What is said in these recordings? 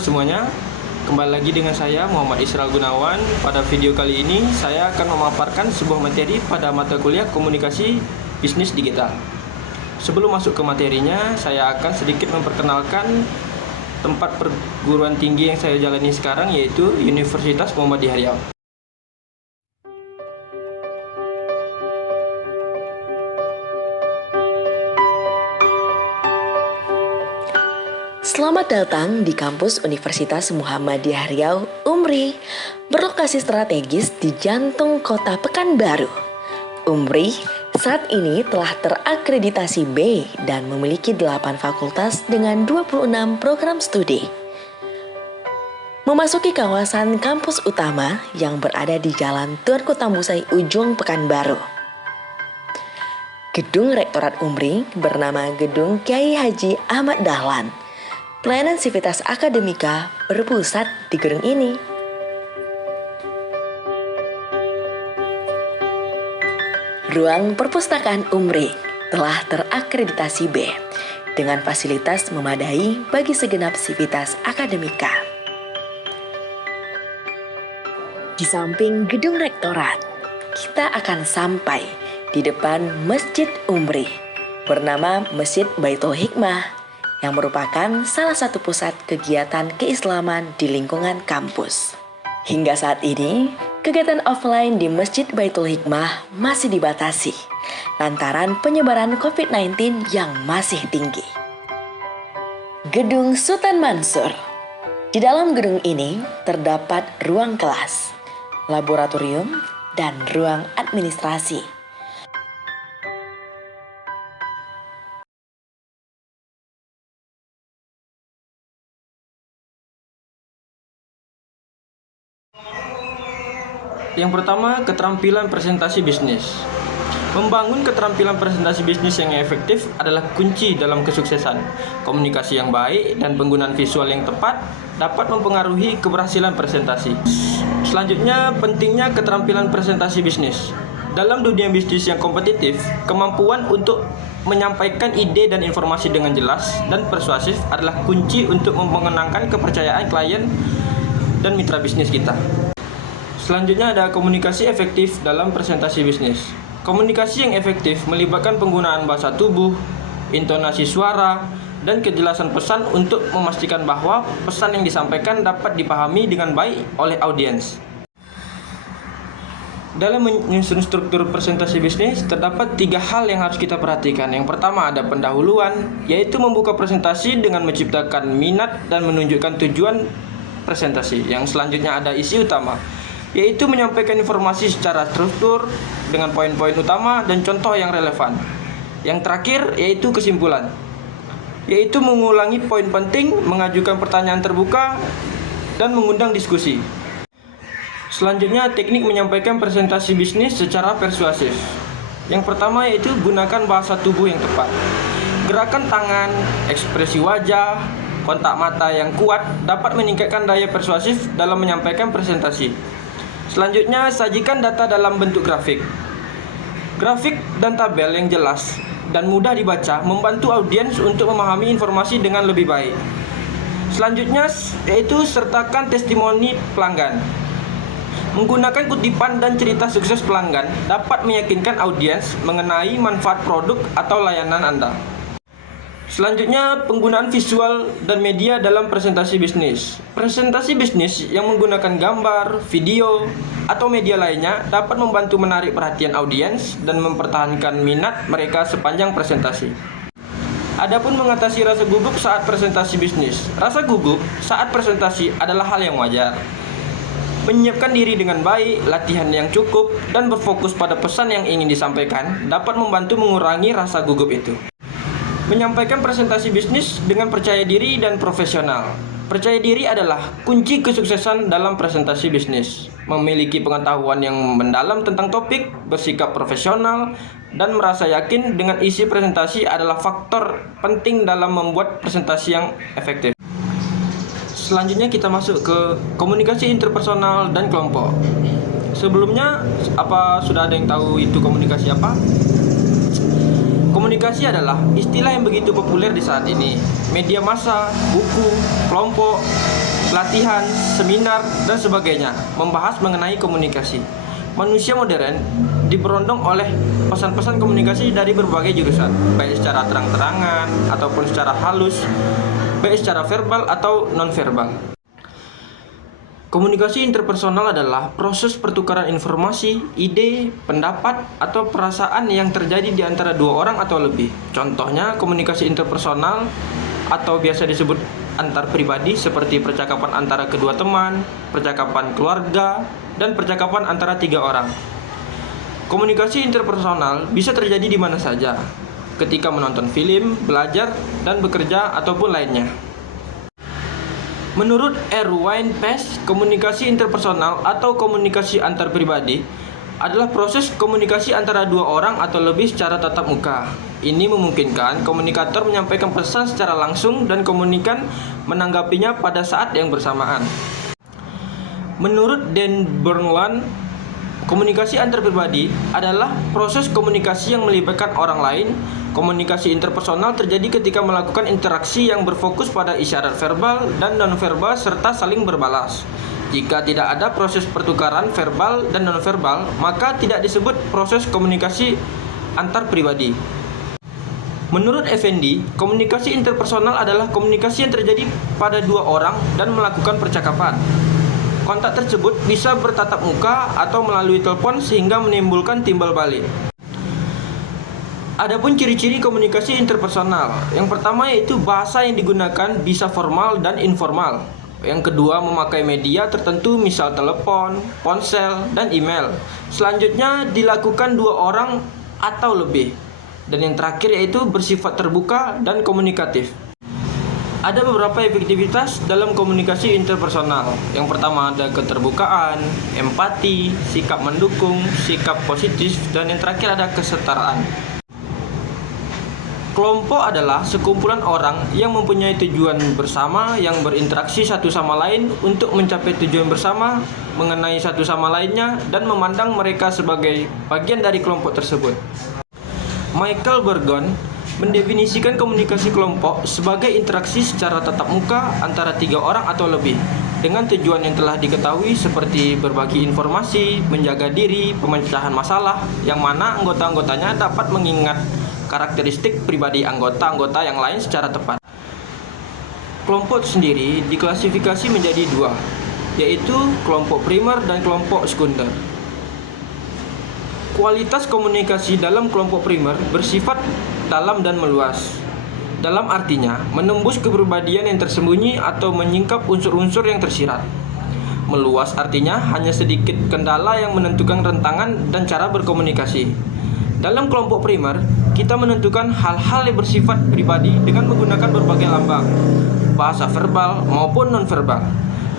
semuanya, kembali lagi dengan saya Muhammad Isral Gunawan. Pada video kali ini saya akan memaparkan sebuah materi pada mata kuliah Komunikasi Bisnis Digital. Sebelum masuk ke materinya, saya akan sedikit memperkenalkan tempat perguruan tinggi yang saya jalani sekarang, yaitu Universitas Muhammadiyah Riau. Selamat datang di kampus Universitas Muhammadiyah Riau, UMRI, berlokasi strategis di jantung kota Pekanbaru. UMRI saat ini telah terakreditasi B dan memiliki 8 fakultas dengan 26 program studi. Memasuki kawasan kampus utama yang berada di Jalan Tuanku Tambusai Ujung Pekanbaru. Gedung Rektorat UMRI bernama Gedung Kiai Haji Ahmad Dahlan. Pelayanan sivitas akademika berpusat di gedung ini. Ruang perpustakaan UMRI telah terakreditasi B dengan fasilitas memadai bagi segenap sivitas akademika. Di samping gedung rektorat, kita akan sampai di depan Masjid UMRI bernama Masjid Baitul Hikmah, yang merupakan salah satu pusat kegiatan keislaman di lingkungan kampus. Hingga saat ini, kegiatan offline di Masjid Baitul Hikmah masih dibatasi lantaran penyebaran COVID-19 yang masih tinggi. Gedung Sultan Mansur. Di dalam gedung ini terdapat ruang kelas, laboratorium, dan ruang administrasi. Yang pertama, keterampilan presentasi bisnis. Membangun keterampilan presentasi bisnis yang efektif adalah kunci dalam kesuksesan. Komunikasi yang baik dan penggunaan visual yang tepat dapat mempengaruhi keberhasilan presentasi. Selanjutnya, pentingnya keterampilan presentasi bisnis. Dalam dunia bisnis yang kompetitif, kemampuan untuk menyampaikan ide dan informasi dengan jelas dan persuasif adalah kunci untuk memenangkan kepercayaan klien dan mitra bisnis kita. Selanjutnya ada komunikasi efektif dalam presentasi bisnis. Komunikasi yang efektif melibatkan penggunaan bahasa tubuh, intonasi suara, dan kejelasan pesan untuk memastikan bahwa pesan yang disampaikan dapat dipahami dengan baik oleh audiens. Dalam menyusun struktur presentasi bisnis, terdapat 3 hal yang harus kita perhatikan. Yang pertama ada pendahuluan, yaitu membuka presentasi dengan menciptakan minat dan menunjukkan tujuan presentasi. Yang selanjutnya ada isi utama, yaitu menyampaikan informasi secara struktur dengan poin-poin utama dan contoh yang relevan. Yang terakhir yaitu kesimpulan, yaitu mengulangi poin penting, mengajukan pertanyaan terbuka, dan mengundang diskusi. Selanjutnya, teknik menyampaikan presentasi bisnis secara persuasif. Yang pertama yaitu gunakan bahasa tubuh yang tepat. Gerakan tangan, ekspresi wajah, kontak mata yang kuat dapat meningkatkan daya persuasif dalam menyampaikan presentasi. Selanjutnya, sajikan data dalam bentuk grafik. Grafik dan tabel yang jelas dan mudah dibaca membantu audiens untuk memahami informasi dengan lebih baik. Selanjutnya, yaitu sertakan testimoni pelanggan. Menggunakan kutipan dan cerita sukses pelanggan dapat meyakinkan audiens mengenai manfaat produk atau layanan Anda. Selanjutnya, penggunaan visual dan media dalam presentasi bisnis. Presentasi bisnis yang menggunakan gambar, video, atau media lainnya dapat membantu menarik perhatian audiens dan mempertahankan minat mereka sepanjang presentasi. Adapun mengatasi rasa gugup saat presentasi bisnis. Rasa gugup saat presentasi adalah hal yang wajar. Menyiapkan diri dengan baik, latihan yang cukup, dan berfokus pada pesan yang ingin disampaikan dapat membantu mengurangi rasa gugup itu. Menyampaikan presentasi bisnis dengan percaya diri dan profesional. Percaya diri adalah kunci kesuksesan dalam presentasi bisnis. Memiliki pengetahuan yang mendalam tentang topik, bersikap profesional, dan merasa yakin dengan isi presentasi adalah faktor penting dalam membuat presentasi yang efektif. Selanjutnya kita masuk ke komunikasi interpersonal dan kelompok. Sebelumnya, sudah ada yang tahu itu komunikasi apa? Komunikasi adalah istilah yang begitu populer di saat ini. Media massa, buku, kelompok, pelatihan, seminar, dan sebagainya membahas mengenai komunikasi. Manusia modern diberondong oleh pesan-pesan komunikasi dari berbagai jurusan, baik secara terang-terangan ataupun secara halus, baik secara verbal atau non-verbal. Komunikasi interpersonal adalah proses pertukaran informasi, ide, pendapat, atau perasaan yang terjadi di antara dua orang atau lebih. Contohnya, komunikasi interpersonal atau biasa disebut antar pribadi seperti percakapan antara kedua teman, percakapan keluarga, dan percakapan antara 3 orang. Komunikasi interpersonal bisa terjadi di mana saja, ketika menonton film, belajar, dan bekerja, ataupun lainnya. Menurut Erwin Pes, komunikasi interpersonal atau komunikasi antar pribadi adalah proses komunikasi antara dua orang atau lebih secara tatap muka. Ini memungkinkan komunikator menyampaikan pesan secara langsung dan komunikan menanggapinya pada saat yang bersamaan. Menurut Dan Burnland, komunikasi antar pribadi adalah proses komunikasi yang melibatkan orang lain. Komunikasi interpersonal terjadi ketika melakukan interaksi yang berfokus pada isyarat verbal dan nonverbal serta saling berbalas. Jika tidak ada proses pertukaran verbal dan nonverbal, maka tidak disebut proses komunikasi antar pribadi. Menurut Effendi, komunikasi interpersonal adalah komunikasi yang terjadi pada dua orang dan melakukan percakapan. Kontak tersebut bisa bertatap muka atau melalui telepon sehingga menimbulkan timbal balik. Adapun ciri-ciri komunikasi interpersonal, yang pertama yaitu bahasa yang digunakan bisa formal dan informal. Yang kedua memakai media tertentu misal telepon, ponsel, dan email. Selanjutnya dilakukan dua orang atau lebih. Dan yang terakhir yaitu bersifat terbuka dan komunikatif. Ada beberapa efektivitas dalam komunikasi interpersonal. Yang pertama ada keterbukaan, empati, sikap mendukung, sikap positif, dan yang terakhir ada kesetaraan. Kelompok adalah sekumpulan orang yang mempunyai tujuan bersama yang berinteraksi satu sama lain untuk mencapai tujuan bersama, mengenai satu sama lainnya, dan memandang mereka sebagai bagian dari kelompok tersebut. Michael Bergon mendefinisikan komunikasi kelompok sebagai interaksi secara tatap muka antara 3 orang atau lebih dengan tujuan yang telah diketahui seperti berbagi informasi, menjaga diri, pemecahan masalah, yang mana anggota-anggotanya dapat mengingat karakteristik pribadi anggota-anggota yang lain secara tepat. Kelompok sendiri diklasifikasi menjadi 2, yaitu kelompok primer dan kelompok sekunder. Kualitas komunikasi dalam kelompok primer bersifat dalam dan meluas. Dalam artinya, menembus kepribadian yang tersembunyi atau menyingkap unsur-unsur yang tersirat. Meluas artinya hanya sedikit kendala yang menentukan rentangan dan cara berkomunikasi. Dalam kelompok primer, kita menentukan hal-hal yang bersifat pribadi dengan menggunakan berbagai lambang, bahasa verbal maupun nonverbal.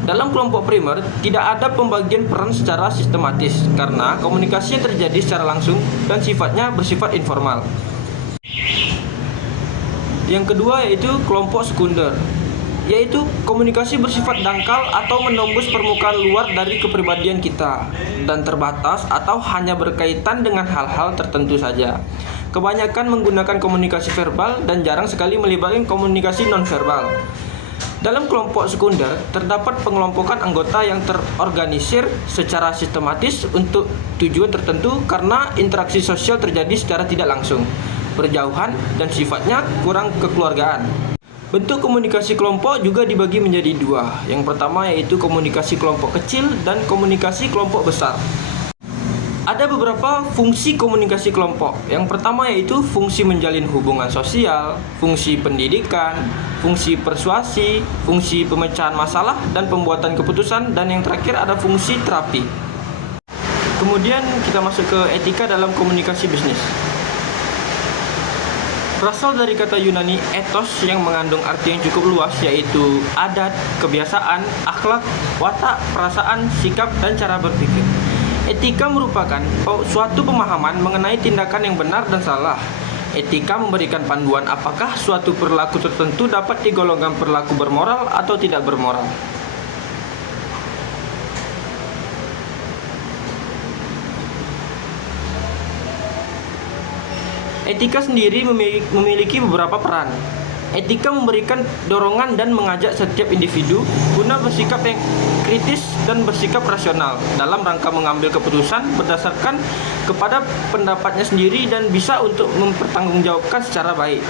Dalam kelompok primer, tidak ada pembagian peran secara sistematis karena komunikasi yang terjadi secara langsung dan sifatnya bersifat informal. Yang kedua yaitu kelompok sekunder, yaitu komunikasi bersifat dangkal atau menembus permukaan luar dari kepribadian kita dan terbatas atau hanya berkaitan dengan hal-hal tertentu saja. Kebanyakan menggunakan komunikasi verbal dan jarang sekali melibatkan komunikasi nonverbal. Dalam kelompok sekunder, terdapat pengelompokan anggota yang terorganisir secara sistematis untuk tujuan tertentu karena interaksi sosial terjadi secara tidak langsung, berjauhan, dan sifatnya kurang kekeluargaan. Bentuk komunikasi kelompok juga dibagi menjadi 2. Yang pertama yaitu komunikasi kelompok kecil dan komunikasi kelompok besar. Ada beberapa fungsi komunikasi kelompok. Yang pertama yaitu fungsi menjalin hubungan sosial, fungsi pendidikan, fungsi persuasi, fungsi pemecahan masalah dan pembuatan keputusan, dan yang terakhir ada fungsi terapi. Kemudian kita masuk ke etika dalam komunikasi bisnis. Berasal dari kata Yunani ethos yang mengandung arti yang cukup luas yaitu adat, kebiasaan, akhlak, watak, perasaan, sikap, dan cara berpikir. Etika merupakan suatu pemahaman mengenai tindakan yang benar dan salah. Etika memberikan panduan apakah suatu perilaku tertentu dapat digolongkan perilaku bermoral atau tidak bermoral. Etika sendiri memiliki beberapa peran. Etika memberikan dorongan dan mengajak setiap individu guna bersikap yang kritis dan bersikap rasional dalam rangka mengambil keputusan berdasarkan kepada pendapatnya sendiri dan bisa untuk mempertanggungjawabkan secara baik.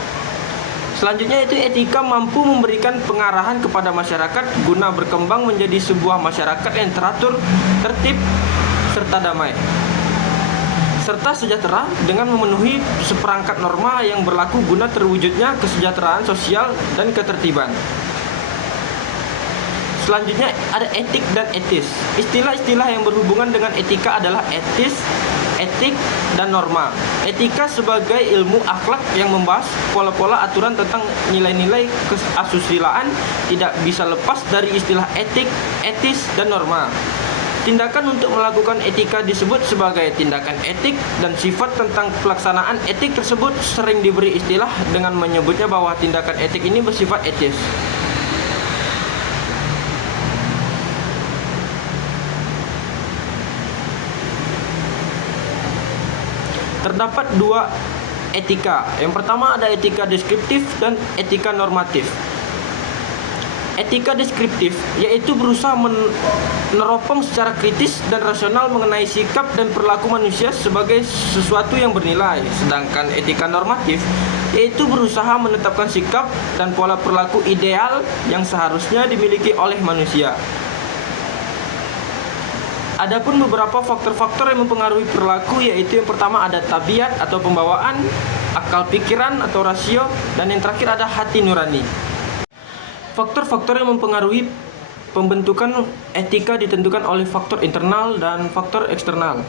Selanjutnya itu etika mampu memberikan pengarahan kepada masyarakat guna berkembang menjadi sebuah masyarakat yang teratur, tertib, serta damai, serta sejahtera dengan memenuhi seperangkat norma yang berlaku guna terwujudnya kesejahteraan sosial dan ketertiban. Selanjutnya ada etik dan etis. Istilah-istilah yang berhubungan dengan etika adalah etis, etik, dan norma. Etika sebagai ilmu akhlak yang membahas pola-pola aturan tentang nilai-nilai keasusilaan tidak bisa lepas dari istilah etik, etis, dan norma. Tindakan untuk melakukan etika disebut sebagai tindakan etik dan sifat tentang pelaksanaan etik tersebut sering diberi istilah dengan menyebutnya bahwa tindakan etik ini bersifat etis. Terdapat dua etika. Yang pertama ada etika deskriptif dan etika normatif. Etika deskriptif yaitu berusaha meneropong secara kritis dan rasional mengenai sikap dan perilaku manusia sebagai sesuatu yang bernilai. Sedangkan etika normatif yaitu berusaha menetapkan sikap dan pola perilaku ideal yang seharusnya dimiliki oleh manusia. Adapun beberapa faktor-faktor yang mempengaruhi perilaku yaitu yang pertama ada tabiat atau pembawaan, akal pikiran atau rasio, dan yang terakhir ada hati nurani. Faktor-faktor yang mempengaruhi pembentukan etika ditentukan oleh faktor internal dan faktor eksternal.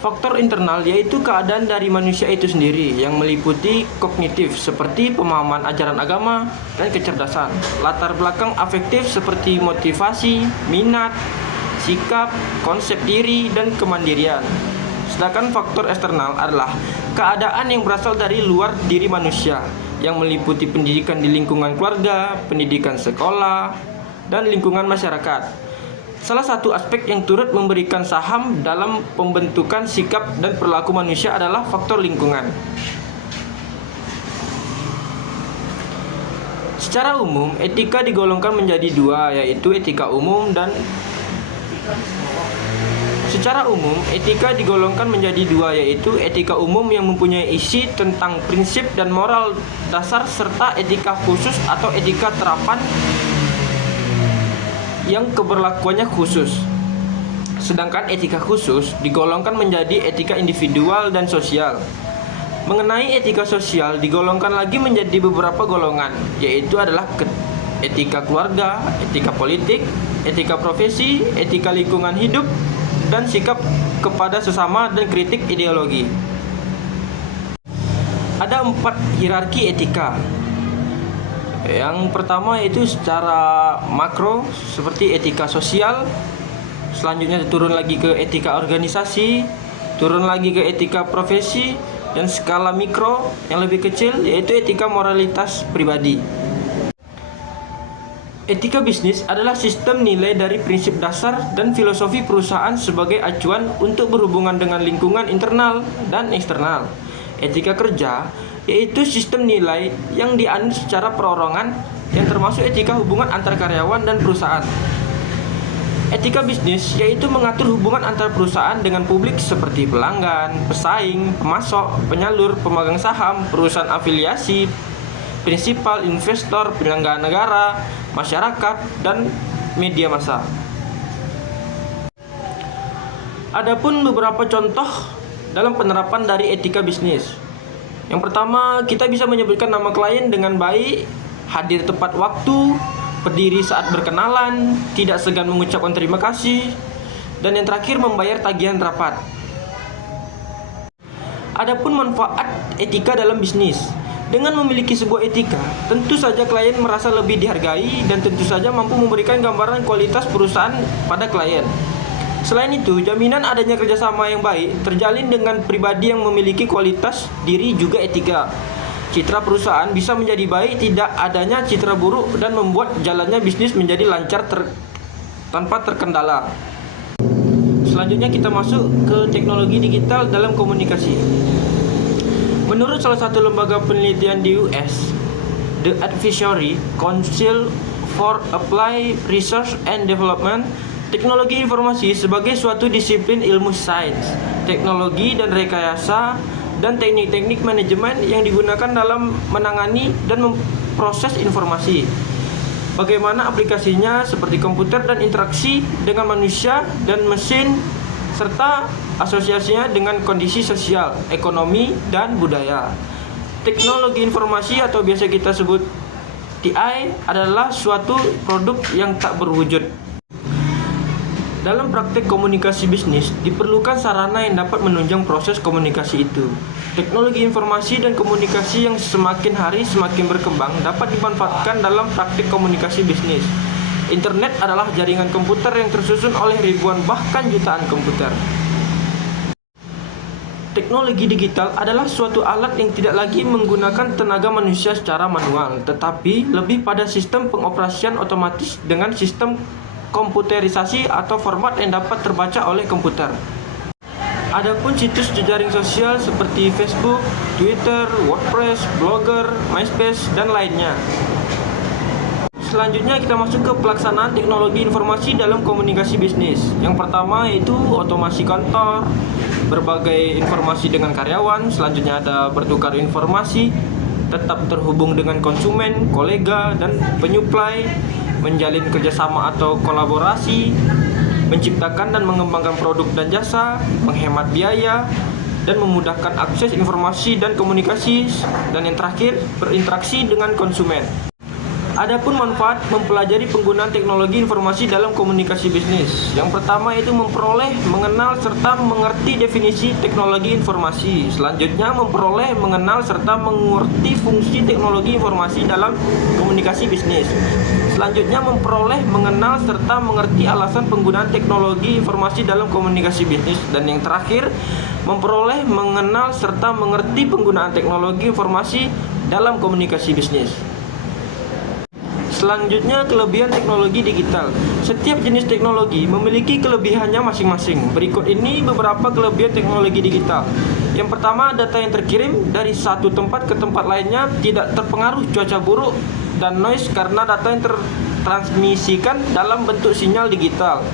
Faktor internal yaitu keadaan dari manusia itu sendiri yang meliputi kognitif seperti pemahaman ajaran agama dan kecerdasan, latar belakang afektif seperti motivasi, minat, sikap, konsep diri, dan kemandirian. Sedangkan faktor eksternal adalah keadaan yang berasal dari luar diri manusia yang meliputi pendidikan di lingkungan keluarga, pendidikan sekolah, dan lingkungan masyarakat. Salah satu aspek yang turut memberikan saham dalam pembentukan sikap dan perilaku manusia adalah faktor lingkungan. Secara umum, etika digolongkan menjadi dua, yaitu etika umum dan etika umum yang mempunyai isi tentang prinsip dan moral dasar serta etika khusus atau etika terapan yang keberlakuannya khusus. Sedangkan etika khusus digolongkan menjadi etika individual dan sosial. Mengenai etika sosial digolongkan lagi menjadi beberapa golongan, yaitu adalah etika keluarga, etika politik, etika profesi, etika lingkungan hidup, dan sikap kepada sesama dan kritik ideologi. Ada 4 hierarki etika. Yang pertama yaitu secara makro seperti etika sosial, selanjutnya turun lagi ke etika organisasi, turun lagi ke etika profesi, dan skala mikro yang lebih kecil yaitu etika moralitas pribadi. Etika bisnis adalah sistem nilai dari prinsip dasar dan filosofi perusahaan sebagai acuan untuk berhubungan dengan lingkungan internal dan eksternal. Etika kerja yaitu sistem nilai yang dianut secara perorangan yang termasuk etika hubungan antar karyawan dan perusahaan. Etika bisnis yaitu mengatur hubungan antar perusahaan dengan publik seperti pelanggan, pesaing, pemasok, penyalur, pemegang saham, perusahaan afiliasi, prinsipal, investor, penyelenggara negara, masyarakat, dan media massa. Adapun beberapa contoh dalam penerapan dari etika bisnis. Yang pertama, kita bisa menyebutkan nama klien dengan baik, hadir tepat waktu, berdiri saat berkenalan, tidak segan mengucapkan terima kasih, dan yang terakhir membayar tagihan rapat. Adapun manfaat etika dalam bisnis. Dengan memiliki sebuah etika, tentu saja klien merasa lebih dihargai dan tentu saja mampu memberikan gambaran kualitas perusahaan pada klien. Selain itu, jaminan adanya kerjasama yang baik terjalin dengan pribadi yang memiliki kualitas diri juga etika. Citra perusahaan bisa menjadi baik tidak adanya citra buruk dan membuat jalannya bisnis menjadi lancar tanpa terkendala. Selanjutnya kita masuk ke teknologi digital dalam komunikasi. Menurut salah satu lembaga penelitian di US, The Advisory Council for Applied Research and Development, teknologi informasi sebagai suatu disiplin ilmu sains, teknologi dan rekayasa, dan teknik-teknik manajemen yang digunakan dalam menangani dan memproses informasi. Bagaimana aplikasinya seperti komputer dan interaksi dengan manusia dan mesin, serta asosiasinya dengan kondisi sosial, ekonomi, dan budaya. Teknologi informasi atau biasa kita sebut TI adalah suatu produk yang tak berwujud. Dalam praktek komunikasi bisnis, diperlukan sarana yang dapat menunjang proses komunikasi itu. Teknologi informasi dan komunikasi yang semakin hari semakin berkembang dapat dimanfaatkan dalam praktik komunikasi bisnis. Internet adalah jaringan komputer yang tersusun oleh ribuan bahkan jutaan komputer. Teknologi digital adalah suatu alat yang tidak lagi menggunakan tenaga manusia secara manual, tetapi lebih pada sistem pengoperasian otomatis dengan sistem komputerisasi atau format yang dapat terbaca oleh komputer. Adapun situs jejaring sosial seperti Facebook, Twitter, WordPress, Blogger, MySpace, dan lainnya. Selanjutnya kita masuk ke pelaksanaan teknologi informasi dalam komunikasi bisnis. Yang pertama yaitu otomasi kantor, berbagai informasi dengan karyawan. Selanjutnya ada bertukar informasi, tetap terhubung dengan konsumen, kolega, dan penyuplai, menjalin kerjasama atau kolaborasi, menciptakan dan mengembangkan produk dan jasa, menghemat biaya, dan memudahkan akses informasi dan komunikasi, dan yang terakhir, berinteraksi dengan konsumen. Adapun manfaat mempelajari penggunaan teknologi informasi dalam komunikasi bisnis. Yang pertama yaitu memperoleh, mengenal, serta mengerti definisi teknologi informasi. Selanjutnya memperoleh, mengenal, serta mengerti fungsi teknologi informasi dalam komunikasi bisnis. Selanjutnya memperoleh, mengenal, serta mengerti alasan penggunaan teknologi informasi dalam komunikasi bisnis. Dan yang terakhir, memperoleh, mengenal, serta mengerti penggunaan teknologi informasi dalam komunikasi bisnis. Selanjutnya, kelebihan teknologi digital. Setiap jenis teknologi memiliki kelebihannya masing-masing. Berikut ini beberapa kelebihan teknologi digital. Yang pertama, data yang terkirim dari satu tempat ke tempat lainnya tidak terpengaruh cuaca buruk dan noise karena data yang tertransmisikan dalam bentuk sinyal digital.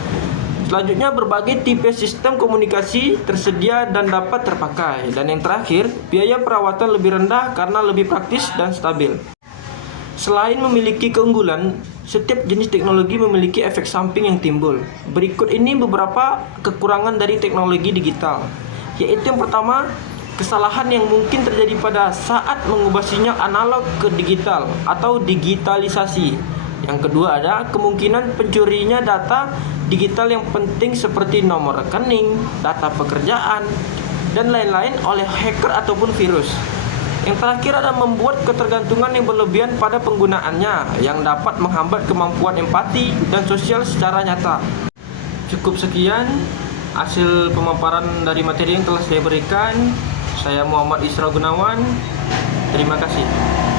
Selanjutnya, berbagai tipe sistem komunikasi tersedia dan dapat terpakai. Dan yang terakhir, biaya perawatan lebih rendah karena lebih praktis dan stabil. Selain memiliki keunggulan, setiap jenis teknologi memiliki efek samping yang timbul. Berikut ini beberapa kekurangan dari teknologi digital, yaitu yang pertama, kesalahan yang mungkin terjadi pada saat mengubah sinyal analog ke digital atau digitalisasi. Yang kedua ada kemungkinan pencurinya data digital yang penting seperti nomor rekening, data pekerjaan, dan lain-lain oleh hacker ataupun virus. Yang terakhir ada membuat ketergantungan yang berlebihan pada penggunaannya yang dapat menghambat kemampuan empati dan sosial secara nyata. Cukup sekian hasil pemaparan dari materi yang telah saya berikan. Saya Muhammad Isra Gunawan. Terima kasih.